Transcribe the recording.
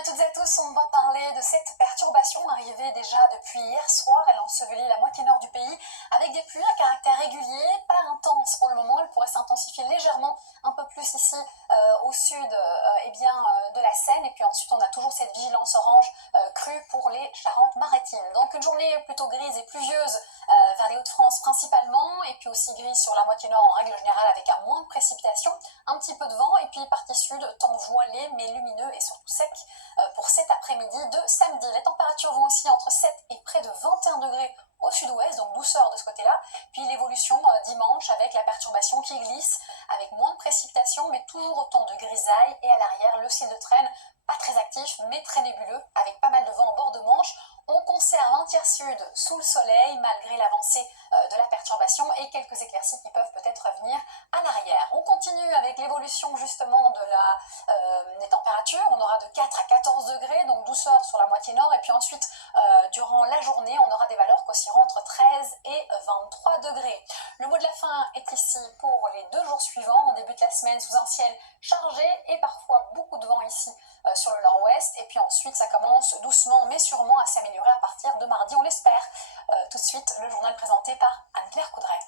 à toutes et à tous, on va parler de cette perturbation arrivée déjà depuis hier soir. Elle ensevelit la moitié nord du pays avec des pluies à caractère régulier, pas intenses pour le moment. Elle pourrait s'intensifier légèrement un peu plus ici au sud de la Seine. Et puis ensuite, on a toujours cette vigilance orange crue pour les Charentes-Maritimes. Donc une journée plutôt grise et pluvieuse vers les Hauts-de-France principalement, et puis aussi grise sur la moitié nord en règle générale avec un moins de précipitations, un petit peu de vent, et puis partie sud, temps voilé mais lumineux et surtout sec pour cet après-midi de samedi. Les températures vont aussi entre 7 et près de 21 degrés au sud-ouest, donc douceur de ce côté-là. Puis l'évolution dimanche avec la perturbation qui glisse, avec moins de précipitations, mais toujours autant de grisailles. Et à l'arrière, le ciel de traîne, pas très actif, mais très nébuleux, avec pas mal de vent en bord de Manche. On conserve un tiers sud sous le soleil, malgré l'avancée de la perturbation et quelques éclaircies qui peuvent peut-être venir à l'arrière. On continue avec l'évolution justement des températures. On aura de 4 à 14 degrés, donc douceur sur la moitié nord. Et puis ensuite, durant la journée, on aura des valeurs qui oscilleront entre 13 et 23 degrés. Le mot de la fin est ici pour les 2 jours suivants. On débute la semaine sous un ciel chargé et parfois beaucoup de vent ici sur le nord-ouest. Et puis ensuite, ça commence doucement mais sûrement à s'améliorer à partir de mardi, on l'espère. Tout de suite, le journal présenté par Anne-Claire Coudray.